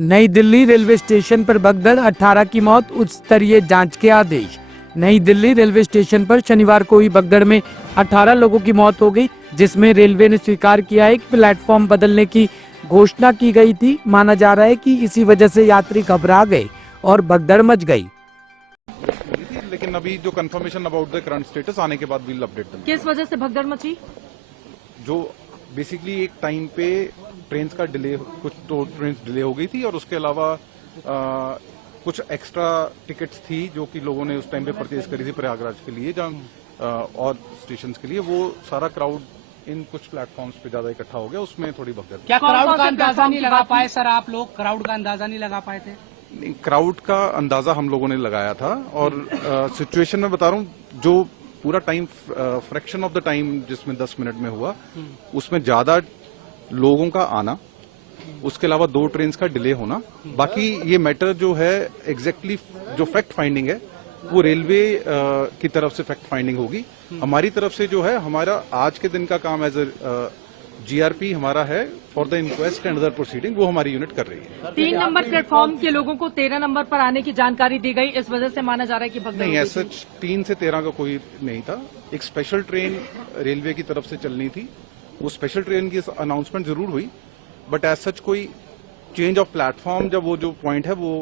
नई Delhi railway station पर भगदड़, 18 की मौत, उच्च स्तरीय जांच के आदेश। नई दिल्ली रेलवे स्टेशन पर शनिवार को हुई भगदड़ में 18 लोगों की मौत हो गई, जिसमें रेलवे ने स्वीकार किया है कि प्लेटफॉर्म बदलने की घोषणा की गई थी। माना जा रहा है कि इसी वजह से यात्री घबरा गए और भगदड़ मच गई। लेकिन अभी जो confirmation about the current status आने के बाद वील अपडेट देंगे। किस वजह से भगदड़ मची? जो बेसिकली एक टाइम पे ट्रेन का डिले, कुछ तो ट्रेन डिले हो गई थी और उसके अलावा कुछ एक्स्ट्रा टिकट्स थी जो कि लोगों ने उस टाइम पे परचेज करी थी प्रयागराज के लिए और स्टेशन के लिए। वो सारा क्राउड इन कुछ प्लेटफॉर्म्स पे ज्यादा इकट्ठा हो गया, उसमें थोड़ी भगदड़। क्या क्राउड का अंदाजा नहीं लगा पाए सर? आप लोग क्राउड का अंदाजा नहीं लगा पाए थे? नहीं, क्राउड का अंदाजा हम लोगों ने लगाया था और सिचुएशन में बता रहा हूँ, जो पूरा time fraction of the time जिसमें 10 मिनट में हुआ, उसमें ज्यादा लोगों का आना, उसके अलावा 2 ट्रेन का डिले होना। बाकी ये मैटर जो है एग्जैक्टली जो फैक्ट फाइंडिंग है वो रेलवे की तरफ से फैक्ट फाइंडिंग होगी। हमारी तरफ से जो है, हमारा आज के दिन का काम एज ए जीआरपी हमारा है for the inquest and other proceeding, वो हमारी यूनिट कर रही है। 3 नंबर प्लेटफॉर्म के लोगों को 13 नंबर पर आने की जानकारी दी गई, इस वजह से माना जा रहा है कि भगदड़ नहीं, ऐसा 3 से 13 का कोई नहीं था। एक स्पेशल ट्रेन रेलवे की तरफ से चलनी थी, वो स्पेशल ट्रेन की अनाउंसमेंट जरूर हुई, बट एज सच कोई चेंज ऑफ प्लेटफॉर्म, जब वो जो पॉइंट है वो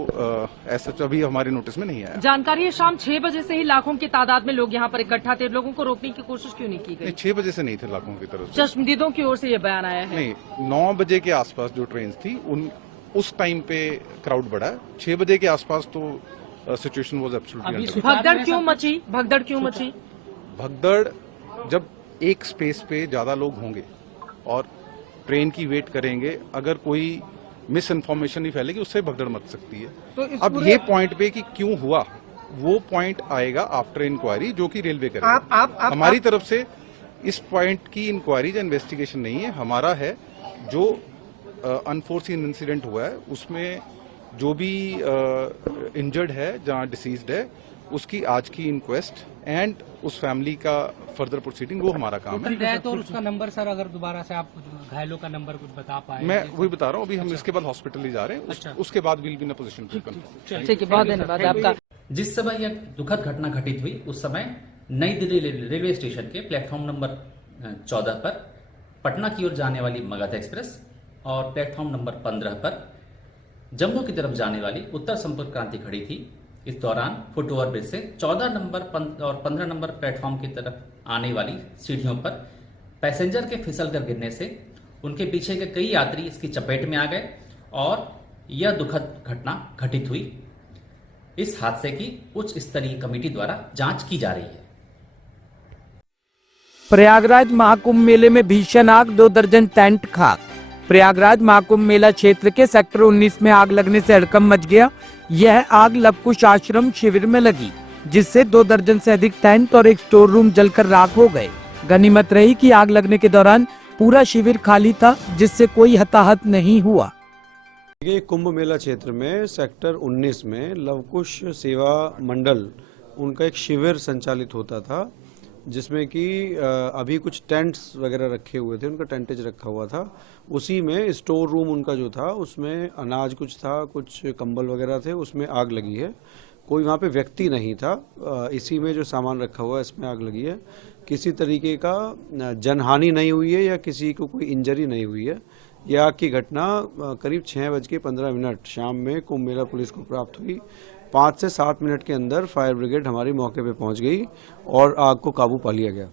एज सच अभी हमारे नोटिस में नहीं आया। जानकारी है शाम 6 बजे से ही लाखों की तादाद में लोग यहाँ पर इकट्ठा थे, लोगों को रोकने की कोशिश क्यों नहीं की गई? 6 बजे से नहीं थे लाखों की तरफ से, चश्मदीदों की ओर से ये बयान आया है। नहीं, 9 बजे के आसपास जो ट्रेन थी उस टाइम पे क्राउड बढ़ा है। 6 बजे के आसपास तो सिचुएशन वाज एब्सोल्युटली। भगदड़ क्यों मची? भगदड़ क्यों मची? भगदड़ जब एक स्पेस पे ज्यादा लोग होंगे और ट्रेन की वेट करेंगे, अगर कोई मिस इन्फॉर्मेशन नहीं फैलेगी, उससे भगदड़ मच सकती है। तो अब ये पॉइंट पे कि क्यों हुआ, वो पॉइंट आएगा आफ्टर इंक्वायरी, जो कि रेलवे करेगा। हमारी तरफ से इस पॉइंट की इंक्वायरी या इन्वेस्टिगेशन नहीं है, हमारा है जो अनफोर्सीन इंसिडेंट हुआ है उसमें जो भी इंजर्ड है, जहां डिसीज्ड है, उसकी आज की इंक्वेस्ट एंड उस फैमिली का फर्दर प्रोसीडिंग, वो हमारा काम है। तो उसका नंबर सर, अगर दोबारा से आप घायलों का नंबर कुछ बता पाए? मैं वही बता रहा हूँ, अभी हम इसके बाद हॉस्पिटल ही जा रहे हैं, उसके बाद will be in a position to confirm. ठीक है, बहुत धन्यवाद आपका। जिस समय यह दुखद घटना घटित हुई, उस समय नई दिल्ली रेलवे स्टेशन के प्लेटफॉर्म नंबर 14 पर पटना की ओर जाने वाली मगध एक्सप्रेस और प्लेटफॉर्म नंबर 15 पर जम्मू की तरफ जाने वाली उत्तर संपर्क क्रांति खड़ी थी। इस दौरान फुट ओवर ब्रिज से 14 नंबर और 15 नंबर प्लेटफॉर्म की तरफ आने वाली सीढ़ियों पर पैसेंजर के फिसल कर गिरने से उनके पीछे के कई यात्री इसकी चपेट में आ गए और यह दुखद घटना घटित हुई। इस हादसे की उच्च स्तरीय कमेटी द्वारा जांच की जा रही है। प्रयागराज महाकुंभ मेले में भीषण आग, 2 दर्जन टेंट खाक। प्रयागराज महाकुंभ मेला क्षेत्र के सेक्टर 19 में आग लगने से हड़कंप मच गया। यह आग लवकुश आश्रम शिविर में लगी, जिससे 2 दर्जन से अधिक टेंट और एक स्टोर रूम जलकर राख हो गए। गनीमत रही कि आग लगने के दौरान पूरा शिविर खाली था, जिससे कोई हताहत नहीं हुआ। ये कुंभ मेला क्षेत्र में सेक्टर 19 में लवकुश सेवा मंडल, उनका एक शिविर संचालित होता था, जिसमें कि अभी कुछ टेंट्स वगैरह रखे हुए थे, उनका टेंटेज रखा हुआ था। उसी में स्टोर रूम उनका जो था, उसमें अनाज कुछ था, कुछ कंबल वगैरह थे, उसमें आग लगी है। कोई वहाँ पे व्यक्ति नहीं था, इसी में जो सामान रखा हुआ है इसमें आग लगी है। किसी तरीके का जनहानि नहीं हुई है या किसी को कोई इंजरी नहीं हुई है। यह आग की घटना करीब 6:15 शाम में कुंभ मेला पुलिस को प्राप्त हुई। 5 से 7 मिनट के अंदर फायर ब्रिगेड हमारी मौके पे पहुंच गई और आग को काबू पा लिया गया।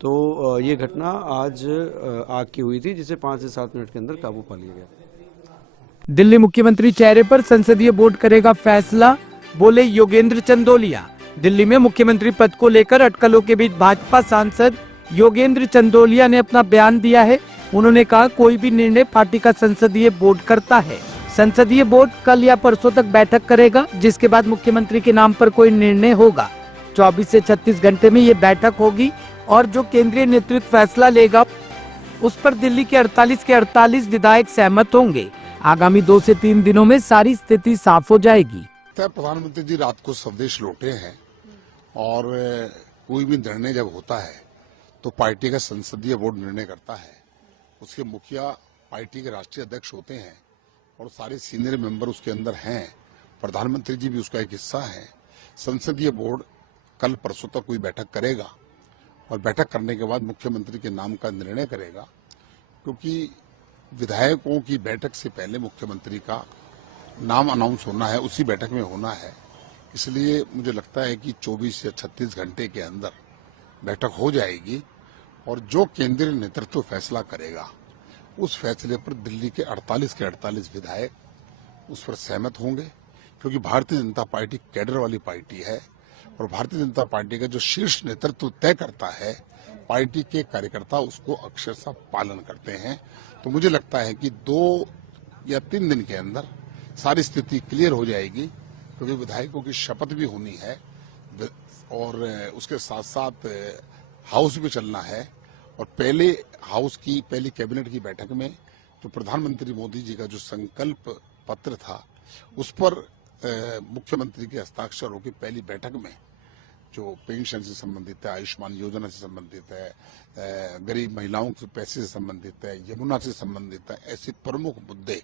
तो ये घटना आज आग की हुई थी, जिसे 5 से 7 मिनट के अंदर काबू पा लिया गया। दिल्ली मुख्यमंत्री चेहरे पर संसदीय बोर्ड करेगा फैसला, बोले योगेंद्र चंदोलिया। दिल्ली में मुख्यमंत्री पद को लेकर अटकलों के बीच भाजपा सांसद योगेंद्र चंदोलिया ने अपना बयान दिया है। उन्होंने कहा, कोई भी निर्णय पार्टी का संसदीय बोर्ड करता है। संसदीय बोर्ड कल या परसों तक बैठक करेगा, जिसके बाद मुख्यमंत्री के नाम पर कोई निर्णय होगा। 24 से 36 घंटे में ये बैठक होगी और जो केंद्रीय नेतृत्व फैसला लेगा, उस पर दिल्ली के 48 के 48 विधायक सहमत होंगे। आगामी 2 से 3 दिनों में सारी स्थिति साफ हो जाएगी। प्रधानमंत्री जी रात को स्वदेश लौटे हैं और कोई भी निर्णय जब होता है तो पार्टी का संसदीय बोर्ड निर्णय करता है। उसके मुखिया पार्टी के राष्ट्रीय अध्यक्ष होते हैं और सारे सीनियर मेंबर उसके अंदर हैं, प्रधानमंत्री जी भी उसका एक हिस्सा है। संसदीय बोर्ड कल परसों तक कोई बैठक करेगा और बैठक करने के बाद मुख्यमंत्री के नाम का निर्णय करेगा, क्योंकि विधायकों की बैठक से पहले मुख्यमंत्री का नाम अनाउंस होना है, उसी बैठक में होना है। इसलिए मुझे लगता है कि 24 या 36 घंटे के अंदर बैठक हो जाएगी और जो केंद्रीय नेतृत्व फैसला करेगा उस फैसले पर दिल्ली के 48 के 48 विधायक उस पर सहमत होंगे, क्योंकि भारतीय जनता पार्टी कैडर वाली पार्टी है और भारतीय जनता पार्टी का जो शीर्ष नेतृत्व तय करता है, पार्टी के कार्यकर्ता उसको अक्षरशः पालन करते हैं। तो मुझे लगता है कि 2 या 3 दिन के अंदर सारी स्थिति क्लियर हो जाएगी, क्योंकि विधायकों की शपथ भी होनी है और उसके साथ साथ हाउस भी चलना है। और पहले हाउस की पहली कैबिनेट की बैठक में जो प्रधानमंत्री मोदी जी का जो संकल्प पत्र था उस पर मुख्यमंत्री के हस्ताक्षर होकर पहली बैठक में जो पेंशन से संबंधित है, आयुष्मान योजना से संबंधित है, गरीब महिलाओं के पैसे से संबंधित है, यमुना से संबंधित है, ऐसे प्रमुख मुद्दे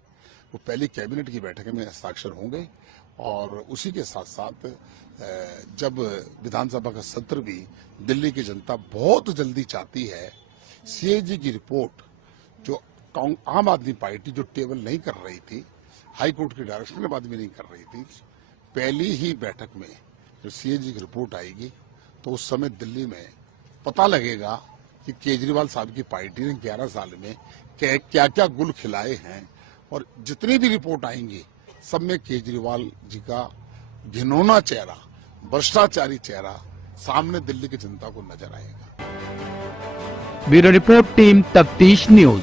वो पहली कैबिनेट की बैठक में हस्ताक्षर होंगे। और उसी के साथ साथ जब विधानसभा का सत्र भी दिल्ली की जनता बहुत जल्दी चाहती है, सीएजी की रिपोर्ट जो आम आदमी पार्टी जो टेबल नहीं कर रही थी, हाई कोर्ट के डायरेक्शन के बाद भी नहीं कर रही थी, पहली ही बैठक में जो सीएजी की रिपोर्ट आएगी तो उस समय दिल्ली में पता लगेगा कि केजरीवाल साहब की पार्टी ने 11 साल में क्या क्या गुल खिलाए हैं। और जितनी भी रिपोर्ट आएंगी सब में केजरीवाल जी का घिनौना चेहरा, भ्रष्टाचारी चेहरा सामने दिल्ली की जनता को नजर आएगा। ब्यूरो रिपोर्ट, टीम तफ्तीश न्यूज।